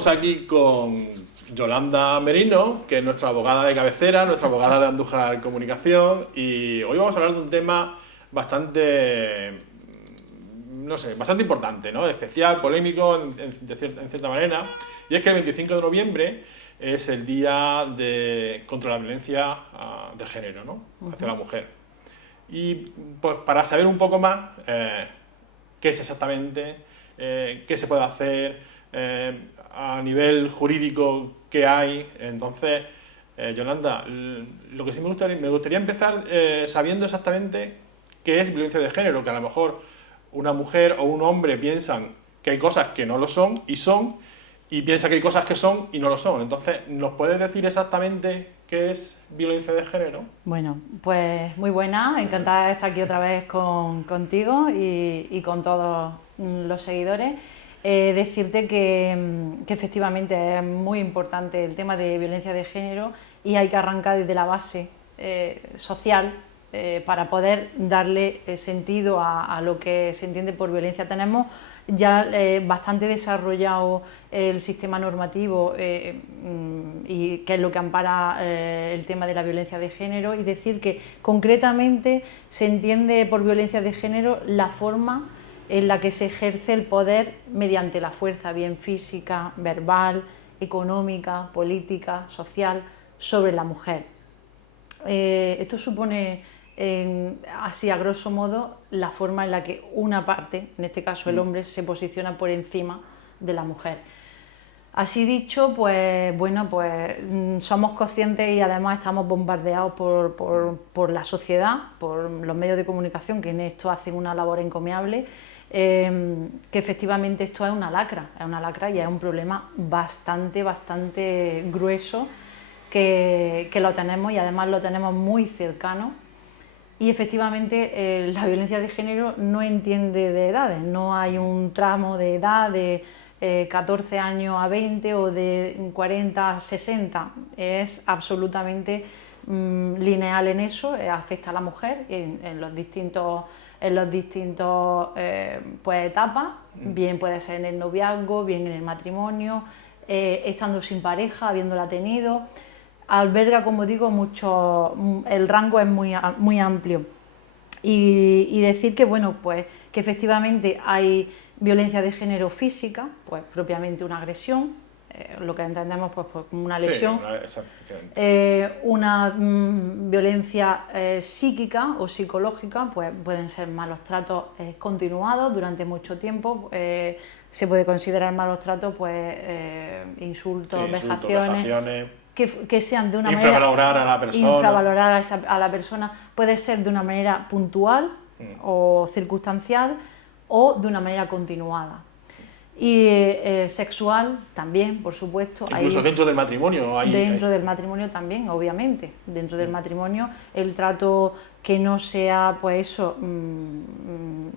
Estamos aquí con Yolanda Merino, que es nuestra abogada de cabecera, nuestra abogada de Andújar Comunicación, y hoy vamos a hablar de un tema bastante, no sé, bastante importante, ¿no? Especial, polémico en cierta manera, y es que el 25 de noviembre es el día contra la violencia de género, ¿no? Hacia la mujer. Y pues para saber un poco más qué es exactamente, qué se puede hacer, a nivel jurídico qué hay, entonces, Yolanda, lo que sí me gustaría empezar sabiendo exactamente qué es violencia de género, que a lo mejor una mujer o un hombre piensan que hay cosas que no lo son, y piensa que hay cosas que son y no lo son. Entonces, ¿nos puedes decir exactamente qué es violencia de género? Bueno, pues muy buena, encantada de estar aquí otra vez contigo y con todos los seguidores. Decirte que efectivamente es muy importante el tema de violencia de género y hay que arrancar desde la base social para poder darle sentido a lo que se entiende por violencia. Tenemos ya bastante desarrollado el sistema normativo y que es lo que ampara el tema de la violencia de género, y decir que concretamente se entiende por violencia de género la forma en la que se ejerce el poder mediante la fuerza, bien física, verbal, económica, política, social, sobre la mujer. Esto supone, así a grosso modo, la forma en la que una parte, en este caso el hombre, se posiciona por encima de la mujer. Así dicho, pues bueno, pues somos conscientes y además estamos bombardeados por la sociedad, por los medios de comunicación, que en esto hacen una labor encomiable, que efectivamente esto es una lacra y es un problema bastante grueso que lo tenemos, y además lo tenemos muy cercano. Y efectivamente la violencia de género no entiende de edades, no hay un tramo de edad de 14 años a 20 o de 40 a 60, es absolutamente lineal en eso, afecta a la mujer en los distintos pues, etapas, bien puede ser en el noviazgo, bien en el matrimonio, estando sin pareja, habiéndola tenido. Alberga, como digo, el rango es muy amplio. Y decir que, bueno, pues que efectivamente hay violencia de género física, pues propiamente una agresión, lo que entendemos pues como una lesión, una violencia psíquica o psicológica, pues pueden ser malos tratos continuados durante mucho tiempo, se puede considerar malos tratos, pues insultos, vejaciones, que sean de una infravalorar manera, a la persona. Infravalorar a la persona, puede ser de una manera puntual o circunstancial o de una manera continuada. Y sexual también, por supuesto. Incluso dentro del matrimonio. Del matrimonio también, obviamente. Dentro del matrimonio el trato que no sea, pues eso,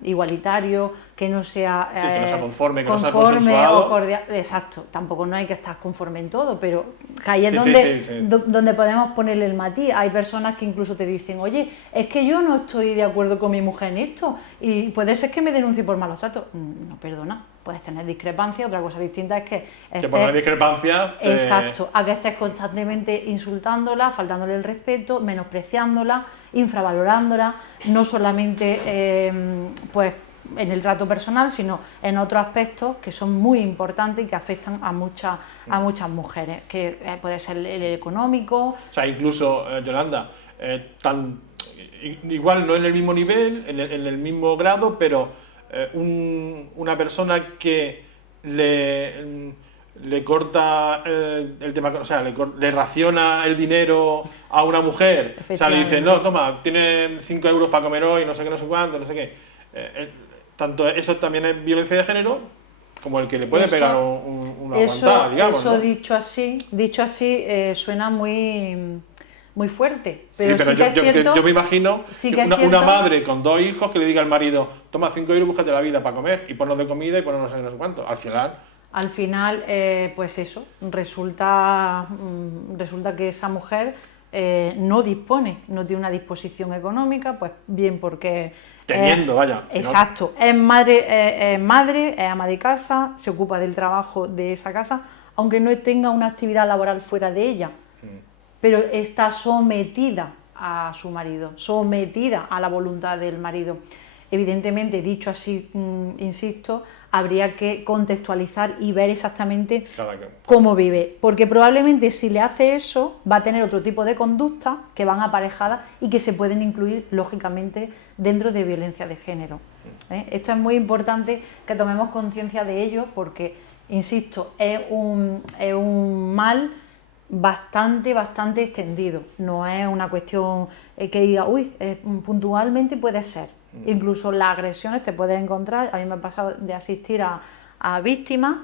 igualitario, que no sea que no sea conforme, que no sea consensuado. O cordial. Exacto, tampoco no hay que estar conforme en todo, pero ahí es donde podemos ponerle el matiz. Hay personas que incluso te dicen, oye, es que yo no estoy de acuerdo con mi mujer en esto y puede ser que me denuncie por malos tratos. No, perdona. Puedes tener discrepancias, otra cosa distinta es que estés, por una discrepancia exacto, a que estés constantemente insultándola, faltándole el respeto, menospreciándola, infravalorándola, no solamente pues en el trato personal, sino en otros aspectos que son muy importantes y que afectan a muchas mujeres, que puede ser el económico. O sea, incluso, Yolanda, igual no en el mismo nivel, en el mismo grado, pero una persona que le corta el tema, o sea, le raciona el dinero a una mujer, o sea, le dice, no, toma, tienes 5 euros para comer hoy, no sé qué, no sé cuánto, no sé qué. Tanto eso también es violencia de género, como el que le puede pegar una aguantada, digamos. Eso, ¿no? Dicho así suena muy fuerte. Pero, sí, pero yo me imagino una madre con 2 hijos que le diga al marido, toma 5 euros, búscate la vida para comer, y ponlos de comida y ponlos no sé qué, no sé cuánto. Al final, pues eso, resulta que esa mujer no tiene una disposición económica, pues bien porque... Teniendo, vaya. Exacto, es madre, es ama de casa, se ocupa del trabajo de esa casa, aunque no tenga una actividad laboral fuera de ella, pero está sometida a su marido, sometida a la voluntad del marido. Evidentemente, dicho así, insisto, habría que contextualizar y ver exactamente cómo vive, porque probablemente si le hace eso va a tener otro tipo de conductas que van aparejadas y que se pueden incluir lógicamente dentro de violencia de género. Esto es muy importante que tomemos conciencia de ello porque, insisto, es un mal bastante extendido, no es una cuestión que diga, puntualmente puede ser. Incluso las agresiones te puedes encontrar, a mí me ha pasado de asistir a víctimas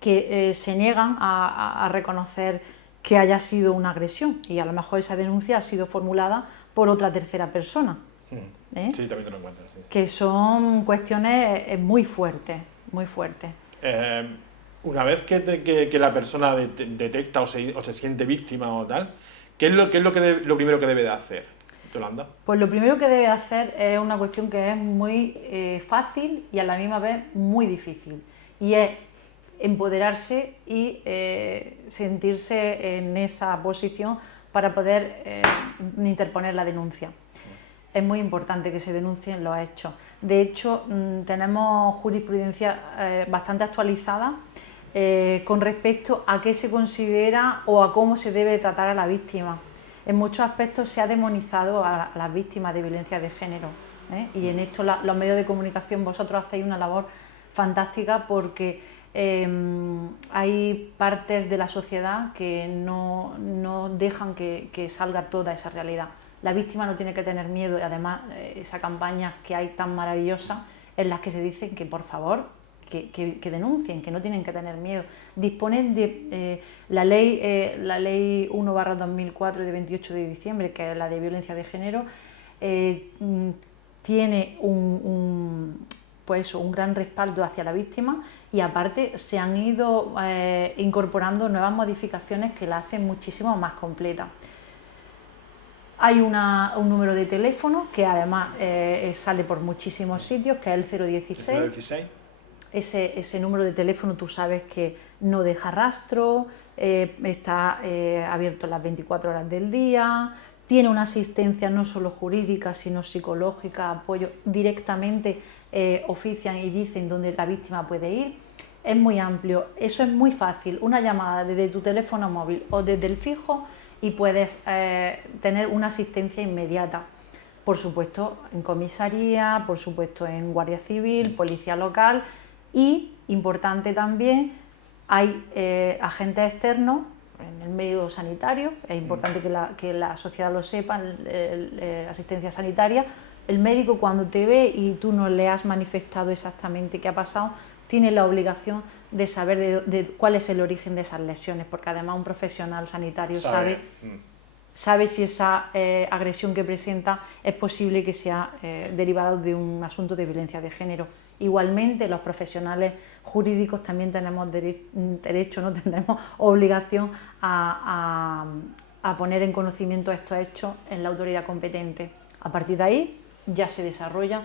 que se niegan a reconocer que haya sido una agresión y a lo mejor esa denuncia ha sido formulada por otra tercera persona. Sí, también te lo encuentras. Sí. Que son cuestiones muy fuertes, muy fuertes. Una vez que la persona detecta o se siente víctima o tal, ¿qué es lo primero que debe de hacer? Yolanda. Pues lo primero que debe hacer es una cuestión que es muy fácil y a la misma vez muy difícil, y es empoderarse y sentirse en esa posición para poder interponer la denuncia. Es muy importante que se denuncien los hechos. De hecho, tenemos jurisprudencia bastante actualizada con respecto a qué se considera o a cómo se debe tratar a la víctima. En muchos aspectos se ha demonizado a las víctimas de violencia de género, y en esto los medios de comunicación, vosotros hacéis una labor fantástica porque hay partes de la sociedad que no dejan que salga toda esa realidad. La víctima no tiene que tener miedo y además esa campaña que hay tan maravillosa en las que se dicen que por favor que denuncien, que no tienen que tener miedo. Disponen de la ley 1/2004 de 28 de diciembre, que es la de violencia de género, tiene un gran respaldo hacia la víctima y aparte se han ido incorporando nuevas modificaciones que la hacen muchísimo más completa. Hay un número de teléfono que además sale por muchísimos sitios, que es el 016. ¿El 016? Ese número de teléfono tú sabes que no deja rastro, está abierto las 24 horas del día, tiene una asistencia no solo jurídica sino psicológica, apoyo, directamente ofician y dicen dónde la víctima puede ir. Es muy amplio, eso es muy fácil, una llamada desde tu teléfono móvil o desde el fijo y puedes tener una asistencia inmediata. Por supuesto en comisaría, por supuesto en Guardia Civil, Policía Local. Y, importante también, hay agentes externos en el medio sanitario, es importante que la sociedad lo sepa, asistencia sanitaria. El médico cuando te ve y tú no le has manifestado exactamente qué ha pasado, tiene la obligación de saber de cuál es el origen de esas lesiones, porque además un profesional sanitario sabe si esa agresión que presenta es posible que sea derivada de un asunto de violencia de género. Igualmente, los profesionales jurídicos también tenemos derecho, no tendremos obligación a poner en conocimiento estos hechos en la autoridad competente. A partir de ahí ya se desarrolla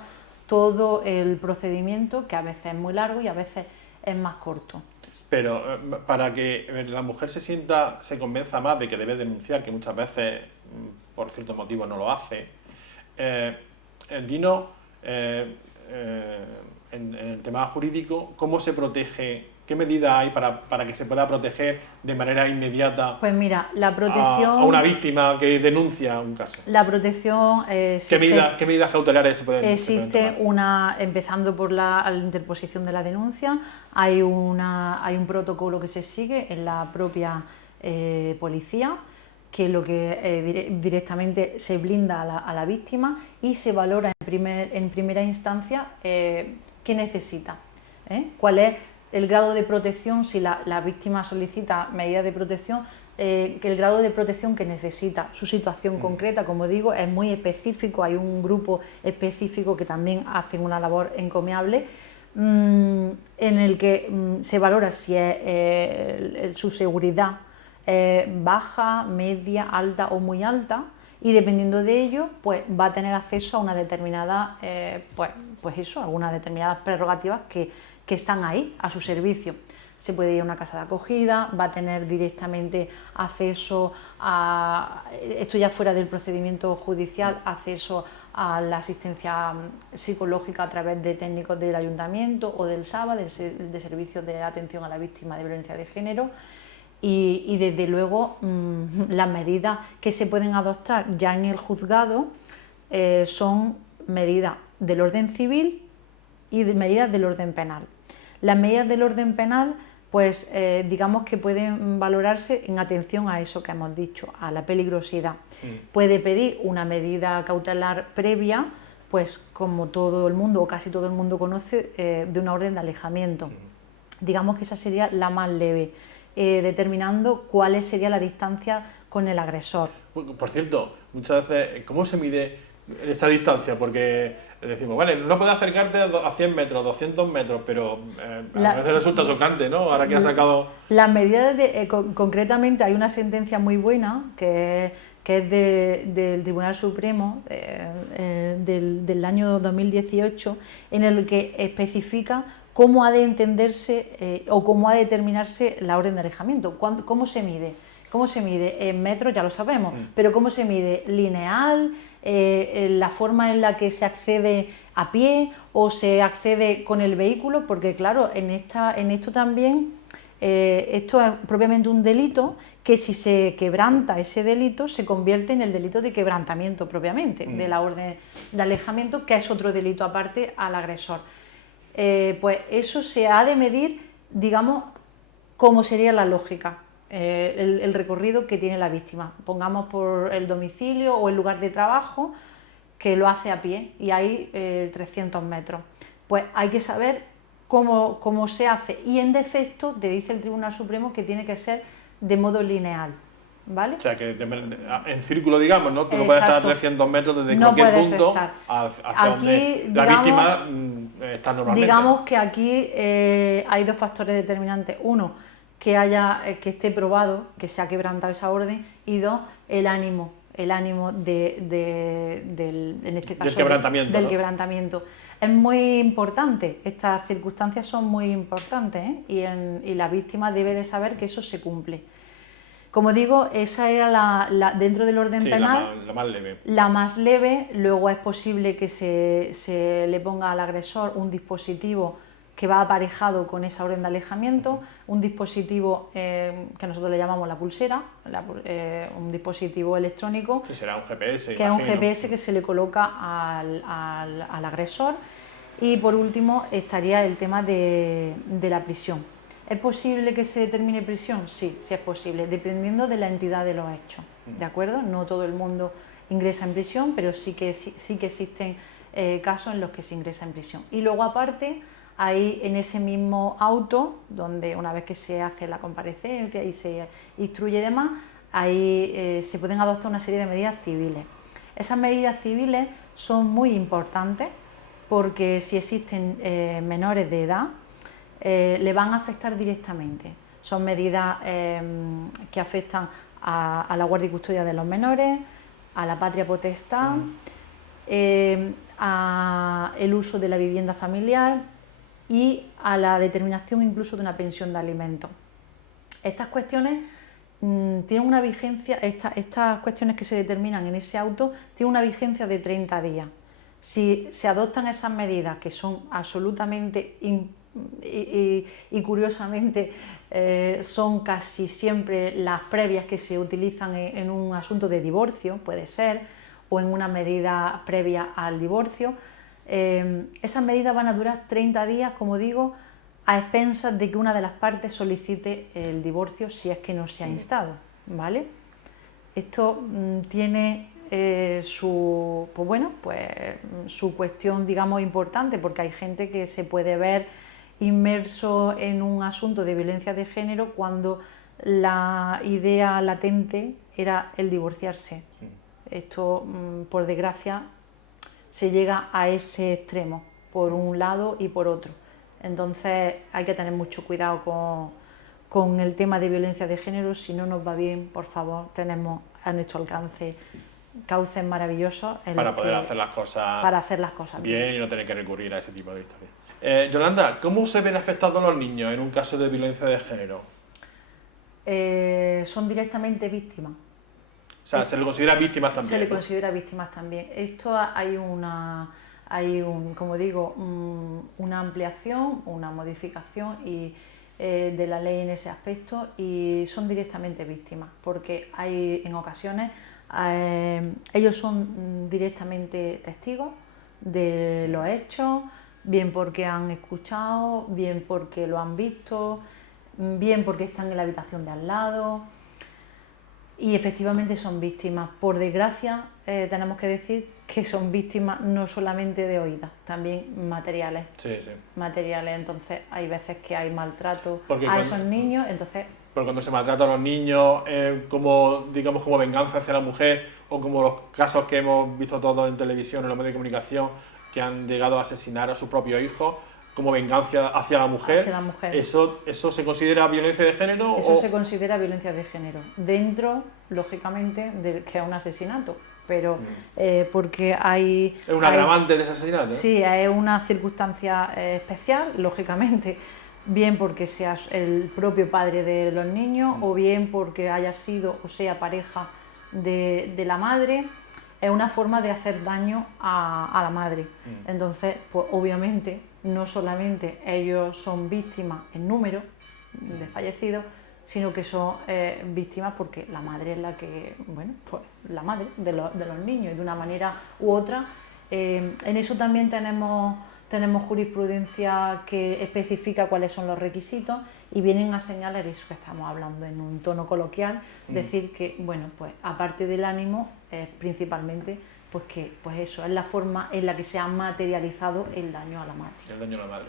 todo el procedimiento, que a veces es muy largo y a veces es más corto. Pero para que la mujer se convenza más de que debe denunciar, que muchas veces por ciertos motivos no lo hace, dinos en el tema jurídico, ¿cómo se protege? ¿Qué medidas hay para que se pueda proteger de manera inmediata? Pues mira, la protección... a una víctima que denuncia un caso. La protección... ¿Qué medidas cautelares se pueden Existe empezando por la interposición de la denuncia, hay un protocolo que se sigue en la propia policía, que lo que directamente se blinda a la víctima y se valora en primera instancia qué necesita, cuál es el grado de protección, si la víctima solicita medidas de protección, que el grado de protección que necesita, su situación concreta, como digo, es muy específico, hay un grupo específico que también hacen una labor encomiable, en el que se valora si es su seguridad baja, media, alta o muy alta, y dependiendo de ello pues va a tener acceso a una determinada algunas determinadas prerrogativas que están ahí a su servicio. se puede ir a una casa de acogida, va a tener directamente acceso a, esto ya fuera del procedimiento judicial, acceso a la asistencia psicológica a través de técnicos del ayuntamiento o del SABA, de Servicios de Atención a la Víctima de Violencia de Género. Y desde luego las medidas que se pueden adoptar ya en el juzgado son medidas del orden civil y medidas del orden penal. Las medidas del orden penal, pues digamos que pueden valorarse en atención a eso que hemos dicho, a la peligrosidad. Puede pedir una medida cautelar previa, pues como todo el mundo o casi todo el mundo conoce, de una orden de alejamiento. Digamos que esa sería la más leve, determinando cuál sería la distancia con el agresor. Por cierto, muchas veces, ¿cómo se mide esa distancia? Porque decimos, vale, no puedes acercarte a 100 metros, 200 metros, pero a veces resulta chocante, ¿no? Ahora que ha sacado... Las medidas, concretamente hay una sentencia muy buena que es del Tribunal Supremo del año 2018, en el que especifica cómo ha de entenderse o cómo ha de determinarse la orden de alejamiento. ¿Cómo se mide? ¿Cómo se mide? En metros ya lo sabemos, pero ¿cómo se mide? ¿Lineal? ¿La forma en la que se accede a pie o se accede con el vehículo? Porque claro, en esto también, esto es propiamente un delito que si se quebranta ese delito se convierte en el delito de quebrantamiento propiamente, de la orden de alejamiento, que es otro delito aparte al agresor. Pues eso se ha de medir, digamos, cómo sería la lógica. El recorrido que tiene la víctima, pongamos por el domicilio o el lugar de trabajo, que lo hace a pie y hay 300 metros. Pues hay que saber cómo se hace, y en defecto te dice el Tribunal Supremo que tiene que ser de modo lineal, ¿vale? O sea, que en círculo, digamos, ¿no? Tú no puedes estar a 300 metros desde cualquier punto hacia donde la víctima está normalmente. Digamos que aquí hay dos factores determinantes. Uno, que esté probado que se ha quebrantado esa orden, y dos, el ánimo en este caso del quebrantamiento, del ¿no? quebrantamiento. Es muy importante, estas circunstancias son muy importantes, ¿eh? Y la víctima debe de saber que eso se cumple. Como digo, esa era dentro del orden penal, la más leve. La más leve. Luego es posible que se le ponga al agresor un dispositivo que va aparejado con esa orden de alejamiento, un dispositivo que nosotros le llamamos la pulsera, un dispositivo electrónico. Que será un GPS, que imagino. Es un GPS que se le coloca al agresor. Y por último estaría el tema de la prisión. ¿Es posible que se determine prisión? Sí, sí es posible, dependiendo de la entidad de los hechos, ¿de acuerdo? No todo el mundo ingresa en prisión, pero sí que existen casos en los que se ingresa en prisión. Y luego aparte, ahí en ese mismo auto, donde una vez que se hace la comparecencia y se instruye y demás, ahí se pueden adoptar una serie de medidas civiles. Esas medidas civiles son muy importantes porque si existen menores de edad, le van a afectar directamente. Son medidas que afectan a la guardia y custodia de los menores, a la patria potestad, a el uso de la vivienda familiar y a la determinación incluso de una pensión de alimentos. Estas cuestiones tienen una vigencia, estas cuestiones que se determinan en ese auto tienen una vigencia de 30 días. Si se adoptan esas medidas, que son absolutamente y curiosamente son casi siempre las previas que se utilizan en un asunto de divorcio, puede ser, o en una medida previa al divorcio, esas medidas van a durar 30 días, como digo, a expensas de que una de las partes solicite el divorcio si es que no se ha instado, ¿vale? Esto tiene su cuestión, digamos, importante, porque hay gente que se puede ver inmerso en un asunto de violencia de género cuando la idea latente era el divorciarse. Esto, por desgracia, se llega a ese extremo, por un lado y por otro. Entonces hay que tener mucho cuidado con el tema de violencia de género. Si no nos va bien, por favor, tenemos a nuestro alcance cauces maravillosos para poder hacer las cosas bien y no tener que recurrir a ese tipo de historias. Yolanda, ¿cómo se ven afectados los niños en un caso de violencia de género? Son directamente víctimas. O sea, se le considera víctimas también. Se le ¿no? considera víctimas también. Esto como digo, una ampliación, una modificación de la ley en ese aspecto, y son directamente víctimas, porque hay en ocasiones ellos son directamente testigos de los hechos, bien porque han escuchado, bien porque lo han visto, bien porque están en la habitación de al lado. Y efectivamente son víctimas. Por desgracia, tenemos que decir que son víctimas no solamente de oídas, también materiales. Sí, sí. Materiales, entonces hay veces que hay maltrato Porque a esos niños, entonces... Porque cuando se maltrata a los niños, como, digamos, como venganza hacia la mujer, o como los casos que hemos visto todos en televisión, en los medios de comunicación, que han llegado a asesinar a sus propios hijos, como venganza hacia la mujer, hacia la mujer. ¿Eso se considera violencia de género? Eso se considera violencia de género, dentro, lógicamente, de que es un asesinato, pero porque hay... ¿Es un agravante de ese asesinato? Sí, es una circunstancia especial, lógicamente, bien porque sea el propio padre de los niños, o bien porque haya sido o sea pareja de la madre. Es una forma de hacer daño a la madre. Entonces, pues obviamente, no solamente ellos son víctimas en número de fallecidos, sino que son víctimas porque la madre es la que, bueno, pues la madre de los niños, y de una manera u otra. En eso también tenemos jurisprudencia que especifica cuáles son los requisitos, y vienen a señalar eso que estamos hablando en un tono coloquial, decir que, bueno, pues aparte del ánimo, principalmente, pues que pues eso es la forma en la que se ha materializado el daño a la madre. El daño a la madre.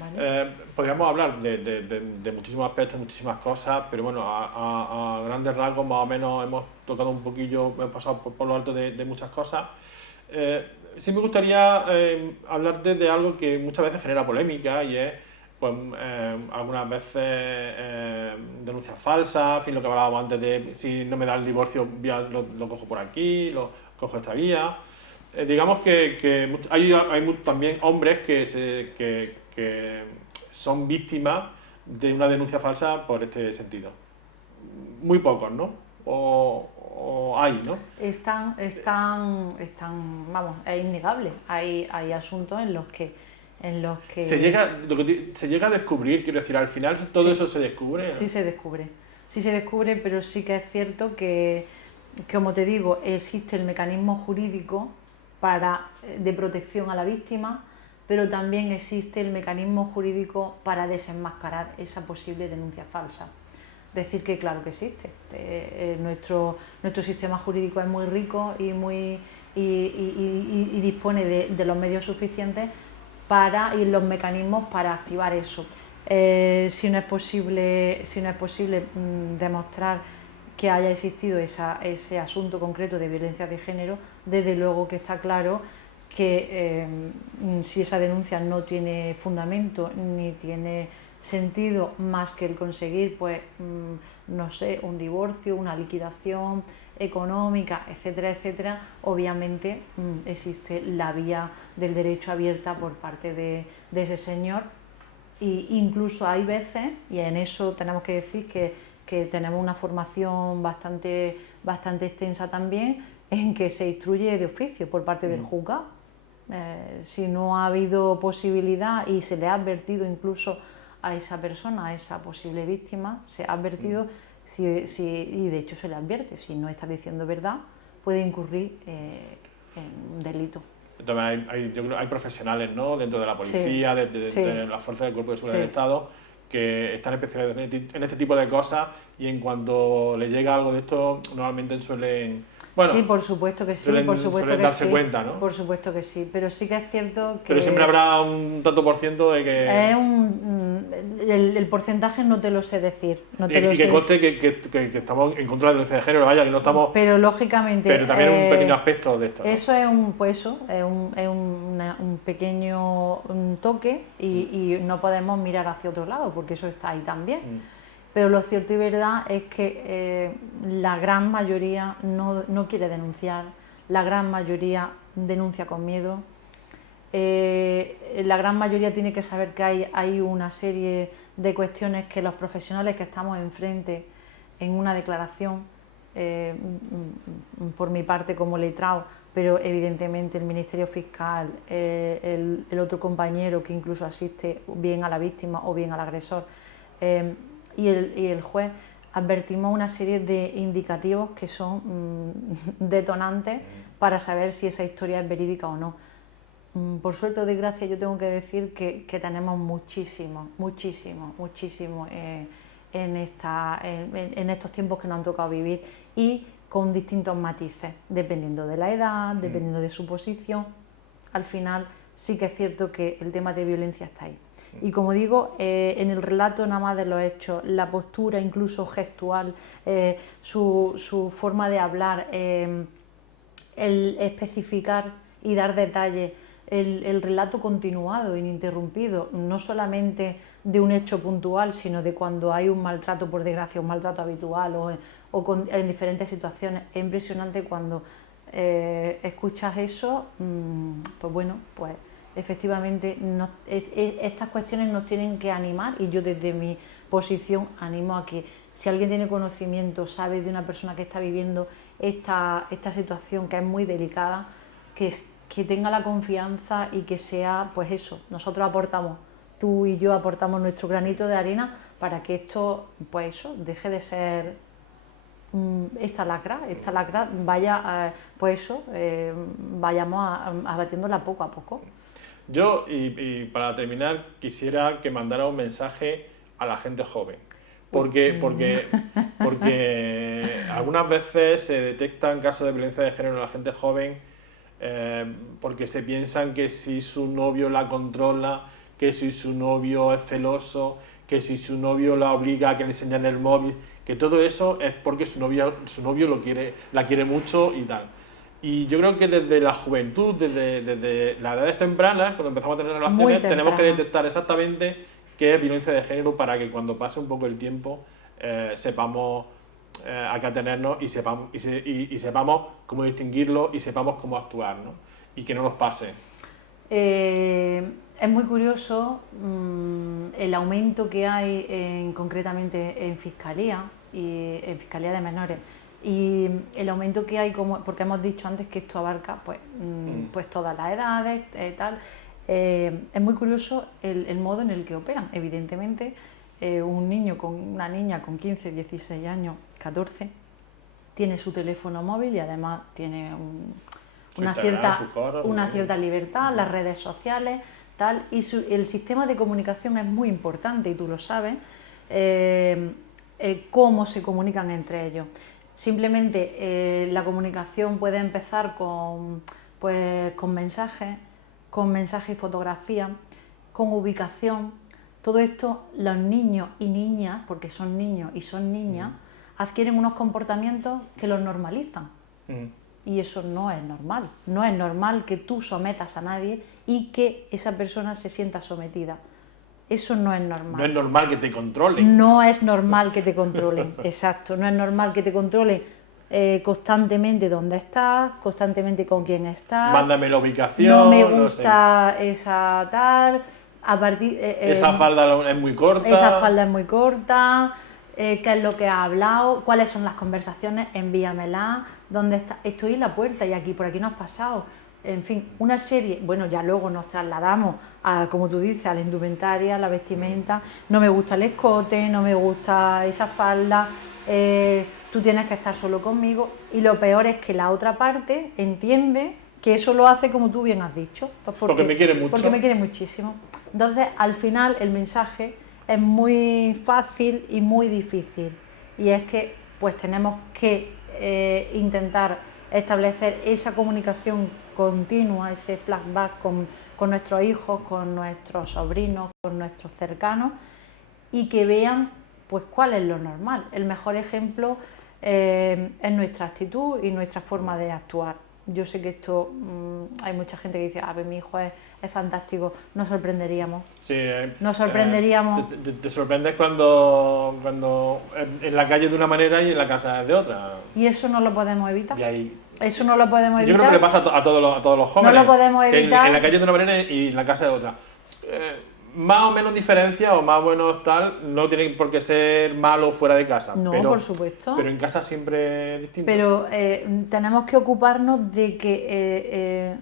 ¿Vale? Podríamos hablar de muchísimos aspectos, muchísimas cosas, pero bueno, a grandes rasgos más o menos hemos tocado un poquillo, hemos pasado por lo alto de muchas cosas. Sí me gustaría hablarte de algo que muchas veces genera polémica, y es, pues, algunas veces denuncias falsas, en fin, lo que hablábamos antes de si no me da el divorcio, lo cojo por aquí, lo cojo esta vía. Digamos que hay también hombres que son víctimas de una denuncia falsa por este sentido. Muy pocos, ¿no? O hay, ¿no? Vamos, es innegable. Hay asuntos en los que se llega a descubrir, quiero decir, al final todo eso se descubre, ¿no? Sí se descubre, pero sí que es cierto que, como te digo, existe el mecanismo jurídico de protección a la víctima, pero también existe el mecanismo jurídico para desenmascarar esa posible denuncia falsa. Decir que claro que existe. Nuestro sistema jurídico es muy rico y dispone de los medios suficientes y los mecanismos para activar eso. Si no es posible demostrar que haya existido ese asunto concreto de violencia de género, desde luego que está claro que si esa denuncia no tiene fundamento ni tiene sentido más que el conseguir, pues, no sé, un divorcio, una liquidación económica, etcétera, etcétera, obviamente existe la vía del derecho abierta por parte de ese señor. E incluso hay veces, y en eso tenemos que decir que tenemos una formación bastante extensa también, en que se instruye de oficio por parte del juzgado. Si no ha habido posibilidad y se le ha advertido incluso a esa persona, a esa posible víctima, se ha advertido, y de hecho se le advierte, si no está diciendo verdad, puede incurrir en un delito. Entonces yo creo que hay profesionales, ¿no?, dentro de la policía, de las fuerzas del Cuerpo de Seguridad del Estado, que están especializados en este tipo de cosas, y en cuanto les llega algo de esto, normalmente suelen... Bueno, sí, por supuesto que sí, suelen darse cuenta, ¿no? Por supuesto que sí, pero sí que es cierto que... Pero siempre habrá un tanto por ciento de que... El porcentaje no te lo sé decir. Y que conste que estamos en contra de la violencia de género, vaya, que no estamos... Pero lógicamente... Pero también un pequeño aspecto de esto, ¿no? Eso es un pequeño toque, y no podemos mirar hacia otro lado, porque eso está ahí también. Pero lo cierto y verdad es que la gran mayoría no quiere denunciar, la gran mayoría denuncia con miedo. La gran mayoría tiene que saber que hay una serie de cuestiones que los profesionales que estamos enfrente en una declaración, por mi parte como letrado, pero evidentemente el Ministerio Fiscal, el otro compañero que incluso asiste bien a la víctima o bien al agresor, y el juez, advertimos una serie de indicativos que son detonantes para saber si esa historia es verídica o no. Por suerte o desgracia, yo tengo que decir que tenemos muchísimo en estos tiempos que nos han tocado vivir, y con distintos matices, dependiendo de la edad, dependiendo de su posición. Al final sí que es cierto que el tema de violencia está ahí. Y como digo, en el relato nada más de los hechos, la postura incluso gestual, su forma de hablar, el especificar y dar detalles, el relato continuado, ininterrumpido, no solamente de un hecho puntual, sino de cuando hay un maltrato, por desgracia, un maltrato habitual en diferentes situaciones. Es impresionante cuando escuchas eso, pues bueno, pues efectivamente estas cuestiones nos tienen que animar, y yo desde mi posición animo a que si alguien tiene conocimiento, sabe de una persona que está viviendo esta situación que es muy delicada, que tenga la confianza y que sea, pues eso, nosotros aportamos, tú y yo aportamos nuestro granito de arena para que esto, pues eso, deje de ser esta lacra vaya, pues eso, vayamos abatiéndola poco a poco. Yo, y para terminar, quisiera que mandara un mensaje a la gente joven. Porque algunas veces se detectan casos de violencia de género en la gente joven porque se piensan que si su novio la controla, que si su novio es celoso, que si su novio la obliga a que le enseñen el móvil, que todo eso es porque su novio la quiere mucho y tal. Y yo creo que desde la juventud, desde las edades tempranas, cuando empezamos a tener relaciones, tenemos que detectar exactamente qué es violencia de género, para que cuando pase un poco el tiempo sepamos a qué atenernos y sepamos cómo distinguirlo y sepamos cómo actuar, ¿no? Y que no nos pase. Es muy curioso el aumento que hay concretamente en Fiscalía y en Fiscalía de Menores, y el aumento que hay, porque hemos dicho antes que esto abarca pues todas las edades, tal. Es muy curioso el modo en el que operan. Evidentemente, un niño con una niña con 15, 16 años, 14, tiene su teléfono móvil y además tiene una cierta libertad, las redes sociales, tal, y el sistema de comunicación es muy importante, y tú lo sabes, cómo se comunican entre ellos. Simplemente la comunicación puede empezar con mensajes y fotografía, con ubicación. Todo esto, los niños y niñas, porque son niños y son niñas, adquieren unos comportamientos que los normalizan. Y eso no es normal. No es normal que tú sometas a nadie y que esa persona se sienta sometida. Eso no es normal. No es normal que te controlen. No es normal que te controlen, exacto. No es normal que te controlen constantemente dónde estás, constantemente con quién estás. Mándame la ubicación. No me gusta esa tal. Esa falda es muy corta. Esa falda es muy corta. ¿Qué es lo que ha hablado? ¿Cuáles son las conversaciones? Envíamela. ¿Dónde está? Estoy en la puerta y por aquí no has pasado. En fin, una serie. Bueno, ya luego nos trasladamos como tú dices, a la indumentaria, a la vestimenta. No me gusta el escote, no me gusta esa falda. Tú tienes que estar solo conmigo. Y lo peor es que la otra parte entiende que eso lo hace como tú bien has dicho. Pues porque me quiere mucho. Porque me quiere muchísimo. Entonces, al final, el mensaje es muy fácil y muy difícil. Y es que pues tenemos que intentar establecer esa comunicación continua, ese flashback con nuestros hijos, con nuestros sobrinos, con nuestros cercanos, y que vean pues cuál es lo normal. El mejor ejemplo es nuestra actitud y nuestra forma de actuar. Yo sé que esto, hay mucha gente que dice, a ver, mi hijo es fantástico, nos sorprenderíamos. Sí, nos sorprenderíamos. Te sorprendes cuando en la calle de una manera y en la casa de otra. Y eso no lo podemos evitar. Y ahí Eso no lo podemos evitar. Yo creo que le pasa a todos los jóvenes. No lo podemos evitar. En la calle de una manera y en la casa de otra. Más o menos diferencia o más o menos tal, no tiene por qué ser malo fuera de casa. No, pero, por supuesto. Pero en casa siempre es distinto. Pero tenemos que ocuparnos de que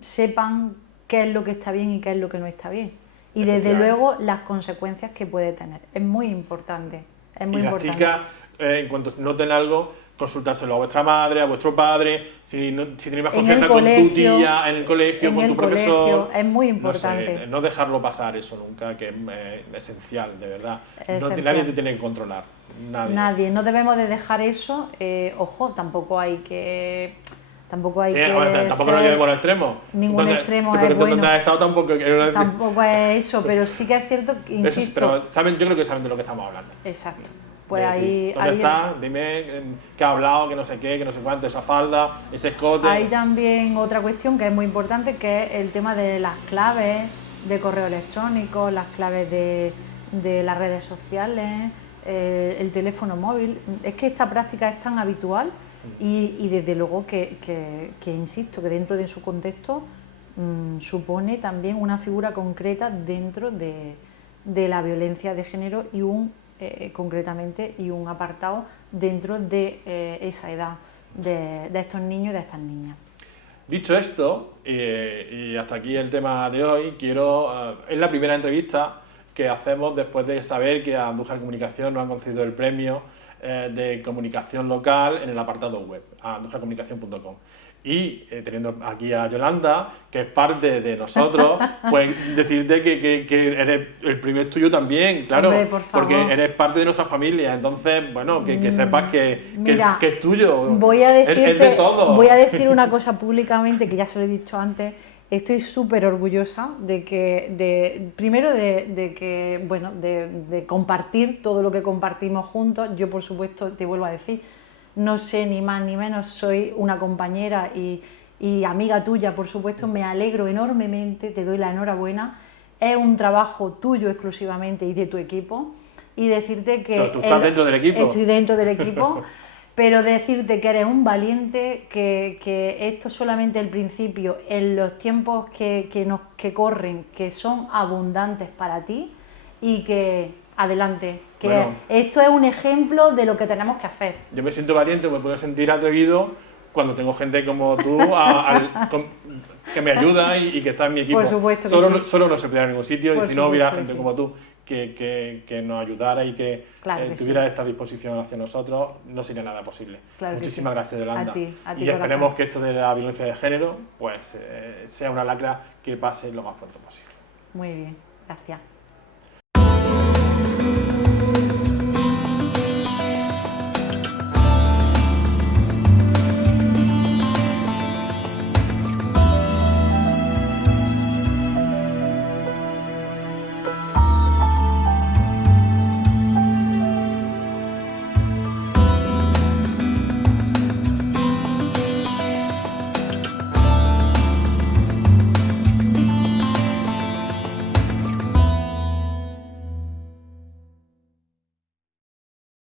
sepan qué es lo que está bien y qué es lo que no está bien. Y desde luego las consecuencias que puede tener. Es muy importante. Es muy importante. Las chicas, en cuanto noten algo, consultárselo a vuestra madre, a vuestro padre, si tenéis más confianza con tu tía, en el colegio, con tu profesor. Es muy importante. No sé, no dejarlo pasar eso nunca, que es esencial, de verdad. Nadie te tiene que controlar. Nadie. No debemos de dejar eso. Ojo, tampoco hay que... Tampoco hay que tampoco nos llevemos al extremo. Ningún extremo es bueno. Pero bueno. has estado tampoco... Tampoco es eso, pero sí que es cierto que, insisto... Pero yo creo que saben de lo que estamos hablando. Exacto. Pues ahí... ¿Dónde estás? Dime qué ha hablado, que no sé qué, que no sé cuánto, esa falda, ese escote... Hay también otra cuestión que es muy importante, que es el tema de las claves de correo electrónico, las claves de las redes sociales, el teléfono móvil. Es que esta práctica es tan habitual y desde luego que insisto, que dentro de su contexto supone también una figura concreta dentro de la violencia de género y concretamente un apartado dentro de esa edad de estos niños y de estas niñas. Dicho esto, y hasta aquí el tema de hoy, es la primera entrevista que hacemos después de saber que a Andújar Comunicación nos han concedido el premio de comunicación local en el apartado web, a andújarcomunicación.com. Y teniendo aquí a Yolanda, que es parte de nosotros, pues decirte que eres el premio es tuyo también, claro. Hombre, por favor. Porque eres parte de nuestra familia, entonces, bueno, que sepas que es tuyo, voy a decirte, es de todo. Voy a decir una cosa públicamente, que ya se lo he dicho antes. Estoy súper orgullosa de compartir todo lo que compartimos juntos. Yo, por supuesto, te vuelvo a decir, no sé ni más ni menos, soy una compañera y amiga tuya, por supuesto, me alegro enormemente, te doy la enhorabuena. Es un trabajo tuyo exclusivamente y de tu equipo. Y decirte que... Pero tú estás dentro del equipo. Estoy dentro del equipo. Pero decirte que eres un valiente, que esto es solamente el principio, en los tiempos que corren, que son abundantes para ti y que adelante, que esto es un ejemplo de lo que tenemos que hacer. Yo me siento valiente, me puedo sentir atrevido cuando tengo gente como tú que me ayuda y que está en mi equipo. Por supuesto que solo no se puede en ningún sitio y si no hubiera gente como tú que nos ayudara y que tuviera esta disposición hacia nosotros, no sería nada posible. Muchísimas gracias, Yolanda. A ti, y esperemos que esto de la violencia de género pues sea una lacra que pase lo más pronto posible. Muy bien, gracias.